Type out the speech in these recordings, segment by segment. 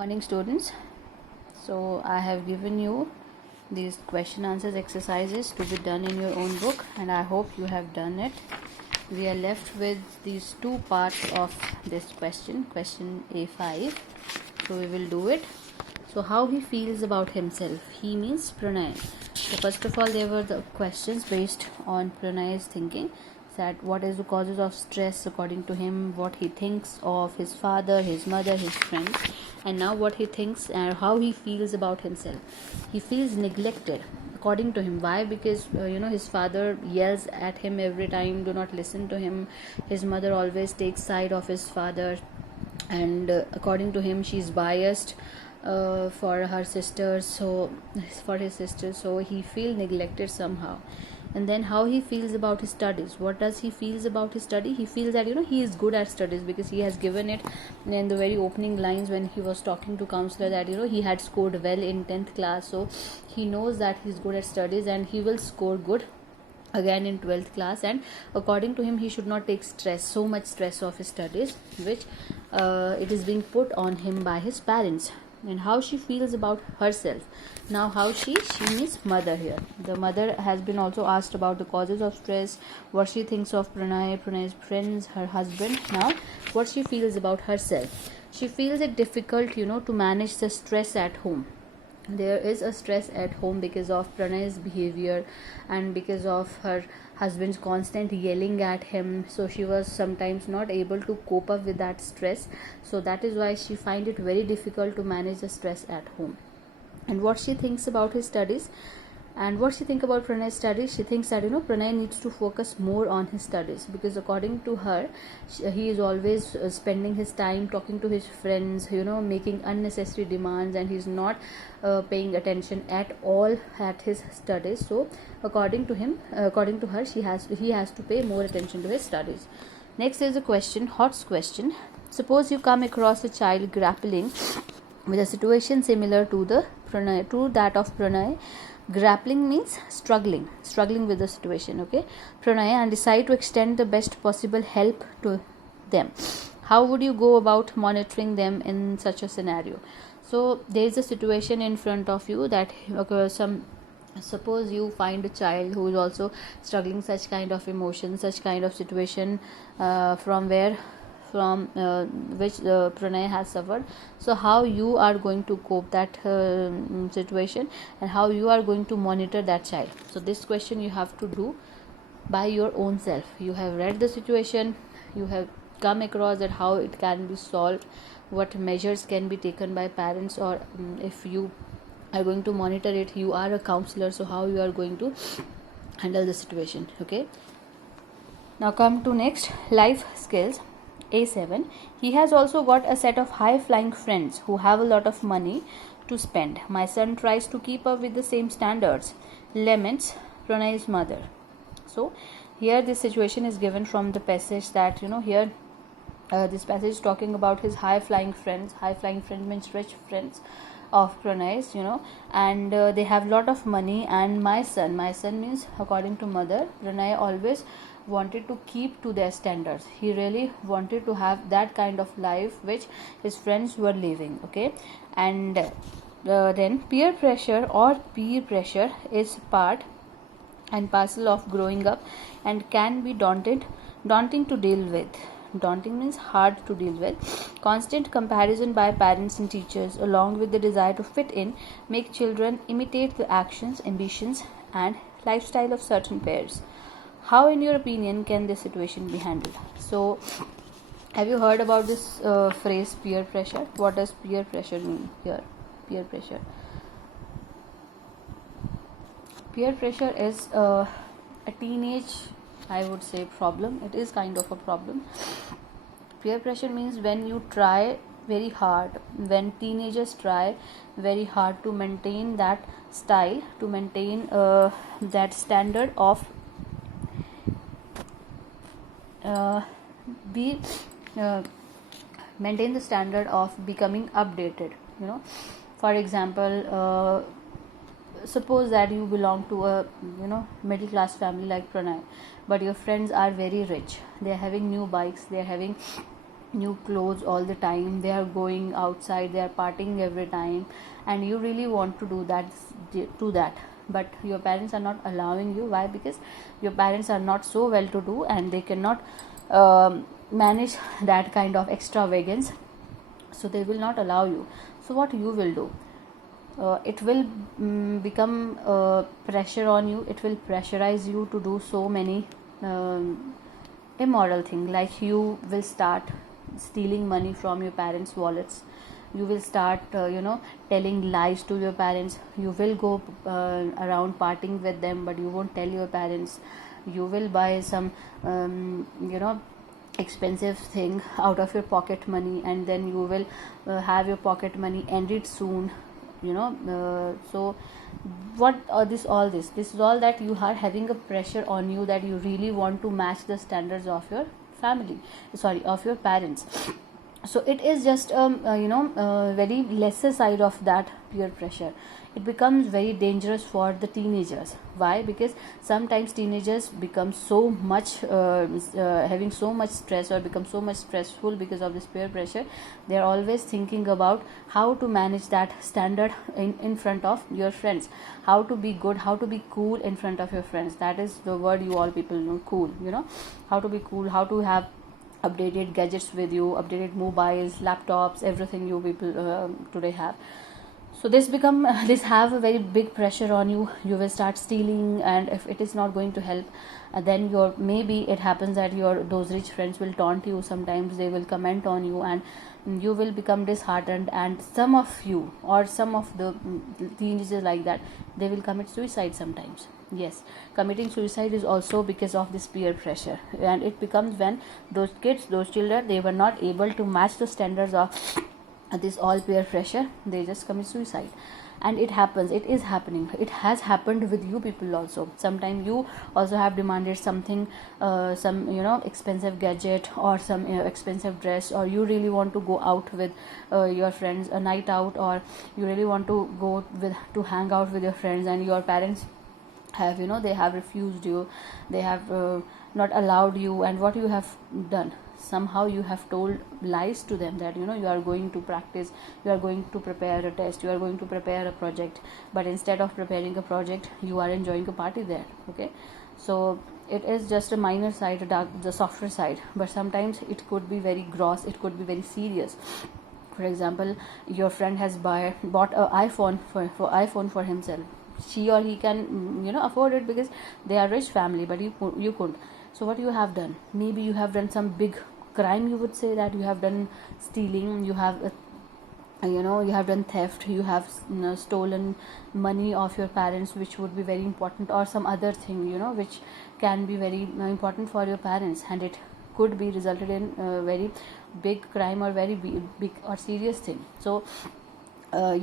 Morning students. So I have given you these question answers exercises to be done in your own book, and I hope you have done it. We are left with these two parts of this question A5. So we will do it. So how he feels about himself. He means Pranay. So first of all, there were the questions based on Pranay's thinking. That what is the causes of stress according to him, what he thinks of his father, his mother, his friends, and now what he thinks and how he feels about himself. He feels neglected according to him. Why? Because his father yells at him every time, do not listen to him. His mother always takes side of his father, and according to him she's biased for her sisters, for his sisters, so he feels neglected somehow. And then how he feels about his studies. What does he feels about his study? He feels that he is good at studies, because he has given it in the very opening lines when he was talking to counselor that he had scored well in 10th class. So he knows that he's good at studies and he will score good again in 12th class, and according to him he should not take so much stress of his studies, which it is being put on him by his parents. And how she feels about herself. Now how she means mother here. The mother has been also asked about the causes of stress, what she thinks of Pranay's friends, her husband. Now what she feels about herself. She feels it difficult to manage the stress at home. There is a stress at home because of Pranay's behavior and because of her husband's constant yelling at him. So she was sometimes not able to cope up with that stress. So that is why she find it very difficult to manage the stress at home. And what she thinks about his studies. And what she thinks about Pranay's studies, she thinks that Pranay needs to focus more on his studies, because according to her, he is always spending his time talking to his friends, making unnecessary demands, and he's not paying attention at all at his studies. So according to her, he has to pay more attention to his studies. Next is a question, Hot's question. Suppose you come across a child grappling with a situation similar to that of Pranay. Grappling means struggling with the situation, okay, Pranay, and decide to extend the best possible help to them. How would you go about monitoring them in such a scenario? So there is a situation in front of you that suppose you find a child who is also struggling such kind of emotion, such kind of situation, from which Pranay has suffered. So how you are going to cope that situation, and how you are going to monitor that child. So this question you have to do by your own self. You have read the situation, you have come across that how it can be solved, what measures can be taken by parents, or if you are going to monitor it, you are a counselor, so how you are going to handle the situation. Okay, now come to next, life skills. A7. He has also got a set of high-flying friends who have a lot of money to spend. My son tries to keep up with the same standards, laments Pranay's mother. So here this situation is given from the passage that here this passage is talking about his high-flying friends. High-flying friends means rich friends of Pranay's, and they have lot of money. And my son means according to mother, Pranay always wanted to keep to their standards. He really wanted to have that kind of life which his friends were living. Okay, and then peer pressure is part and parcel of growing up, and can be daunting to deal with. Daunting means hard to deal with. Constant comparison by parents and teachers, along with the desire to fit in, make children imitate the actions, ambitions, and lifestyle of certain peers. How, in your opinion, can this situation be handled? So, have you heard about this phrase peer pressure? What does peer pressure mean here? Peer pressure. Peer pressure is a teenage, I would say, problem. It is kind of a problem. Peer pressure means when you try very hard, when teenagers try very hard to maintain that style, to maintain that standard of maintain the standard of becoming updated. For example, suppose that you belong to a middle class family like Pranay, but your friends are very rich. They are having new bikes, they are having new clothes all the time, they are going outside, they are partying every time, and you really want to do that, but your parents are not allowing you. Why? Because your parents are not so well to do and they cannot manage that kind of extravagance, so they will not allow you. So what you will do, it will become pressure on you, it will pressurize you to do so many immoral things. Like you will start stealing money from your parents' wallets, you will start telling lies to your parents, you will go around partying with them but you won't tell your parents, you will buy some expensive thing out of your pocket money, and then you will have your pocket money ended soon, so what this is all that you are having a pressure on you, that you really want to match the standards of your of your parents. So it is just very lesser side of that peer pressure. It becomes very dangerous for the teenagers. Why? Because sometimes teenagers become so much having so much stress, or become so much stressful because of this peer pressure. They are always thinking about how to manage that standard in front of your friends, how to be good, how to be cool in front of your friends. That is the word you all people know, cool. How to be cool, how to have updated gadgets with you, updated mobiles, laptops, everything you people today have. So this have a very big pressure on you. You will start stealing, and if it is not going to help, then maybe it happens that those rich friends will taunt you. Sometimes they will comment on you, and you will become disheartened, and some of you, or some of the teenagers like that, they will commit suicide sometimes. Yes, committing suicide is also because of this peer pressure, and it becomes when those children, they were not able to match the standards of this all peer pressure, they just commit suicide. And it is happening, it has happened with you people also. Sometimes you also have demanded something, some expensive gadget, or some expensive dress, or you really want to go out with your friends, a night out, or you really want to go to hang out with your friends, and your parents have they have refused you, they have not allowed you. And what you have done, somehow you have told lies to them, that you are going to practice, you are going to prepare a test, you are going to prepare a project, but instead of preparing a project, you are enjoying a party there. Okay, so it is just a minor side, the softer side, but sometimes it could be very gross, it could be very serious. For example, your friend has bought a iPhone for himself. She or he can afford it because they are rich family, but you couldn't. So what you have done, maybe you have done some big crime, you would say, that you have done stealing, you have you have done theft, you have stolen money of your parents, which would be very important, or some other thing which can be very important for your parents, and it could be resulted in a very big crime, or very big or serious thing. So I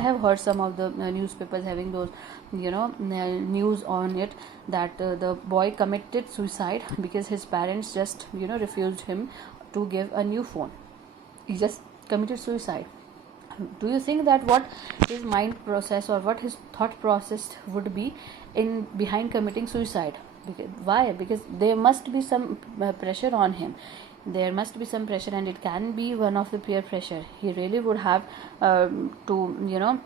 have heard some of the newspapers having those news on it, that the boy committed suicide because his parents just refused him to give a new phone. He just committed suicide. Do you think that what his mind process, or what his thought process would be in behind committing suicide? Why? Because there must be some pressure on him, there must be some pressure, and it can be one of the peer pressure. He really would have to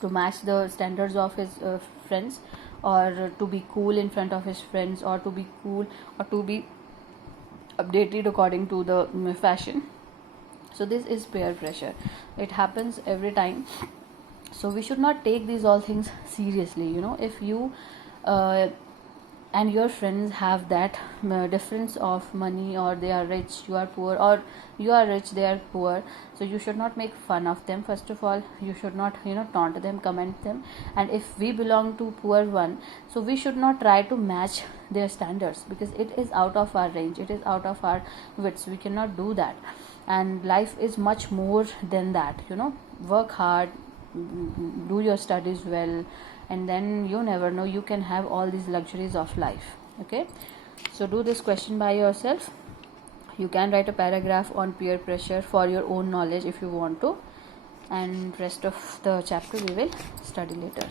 to match the standards of his friends, or to be cool in front of his friends, or to be cool, or to be updated according to the fashion. So this is peer pressure, it happens every time. So we should not take these all things seriously. If you and your friends have that difference of money, or they are rich, you are poor, or you are rich, they are poor, so you should not make fun of them. First of all, you should not taunt them, comment them. And if we belong to poor one, so we should not try to match their standards, because it is out of our range, it is out of our wits, we cannot do that. And life is much more than that. Work hard, do your studies well, and then you never know, you can have all these luxuries of life. Okay, so do this question by yourself. You can write a paragraph on peer pressure for your own knowledge if you want to, and rest of the chapter we will study later.